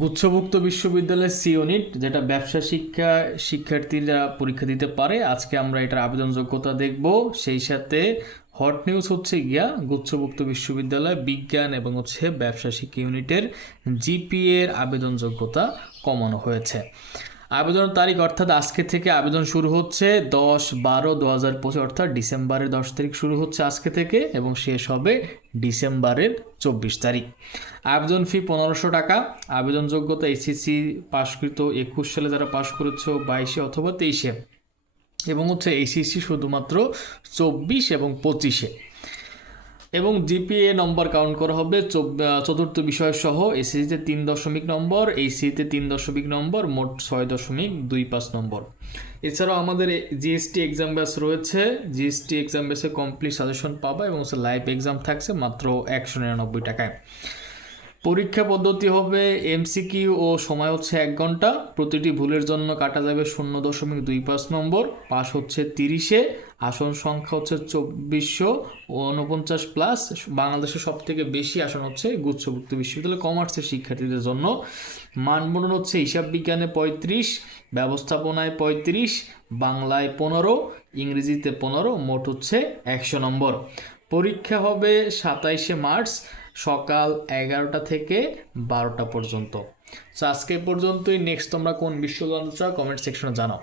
গুচ্ছভুক্ত বিশ্ববিদ্যালয়ের C unit, যেটা ব্যবসা শিক্ষার্থীরা পরীক্ষা দিতে পারে, আজকে আমরা এটার আবেদন যোগ্যতা দেখব। সেই সাথে হট নিউজ হচ্ছে গিয়া গুচ্ছভুক্ত বিশ্ববিদ্যালয় বিজ্ঞান এবং ব্যবসা শিক্ষা ইউনিটের জিপিএ এর আবেদন যোগ্যতা কমানো হয়েছে। আবেদনের তারিখ অর্থাৎ আজকে থেকে আবেদন শুরু হচ্ছে 10/12/2025, অর্থাৎ ডিসেম্বরের 10 তারিখ শুরু হচ্ছে আজকে থেকে এবং শেষ হবে ডিসেম্বরের 24 তারিখ। আবেদন ফি 1500 টাকা। আবেদন যোগ্যতা এসএসসি পাশকৃত 21 সালে যারা পাশ করেছো, 22-এ অথবা 23-এ, এবং এইচএসসি শুধুমাত্র 24 এবং 25-এ। এবং জিপিএ নম্বর কাউন্ট করা হবে চতুর্থ বিষয় সহ। এসএসসিতে 3 নম্বর, এইচএসসিতে 3 নম্বর, মোট 6.25 নম্বর। এছাড়াও আমাদের জিএসটি এক্সাম ব্যাচ রয়েছে। জিএসটি এক্সাম ব্যাচে কমপ্লিট সাজেশন পাবা এবং লাইভ এক্সাম থাকছে মাত্র 199 টাকায়। পরীক্ষা পদ্ধতি হবে এমসিকিউ ও সময় 1 ঘন্টা। প্রতিটি ভুলের জন্য কাটা যাবে 0.25 নম্বর। পাস 30-এ। আসন সংখ্যা 2449 প্লাস। বাংলাদেশের সব থেকে বেশি আসন গুচ্ছভুক্ত বিশ্ববিদ্যালয় কমার্সের শিক্ষার্থীদের জন্য। মানবন্ধন হিসাব বিজ্ঞানে 35, ব্যবস্থাপনায় 35, বাংলায় 15, ইংরেজিতে 15, মোট 100 নম্বর। পরীক্ষা হবে 27শে মার্চ সকাল 11টা থেকে 12টা পর্যন্ত। আজকে পর্যন্তই। নেক্সট তোমরা কোন বিষয় জানতে চাও কমেন্ট সেকশনে জানাও।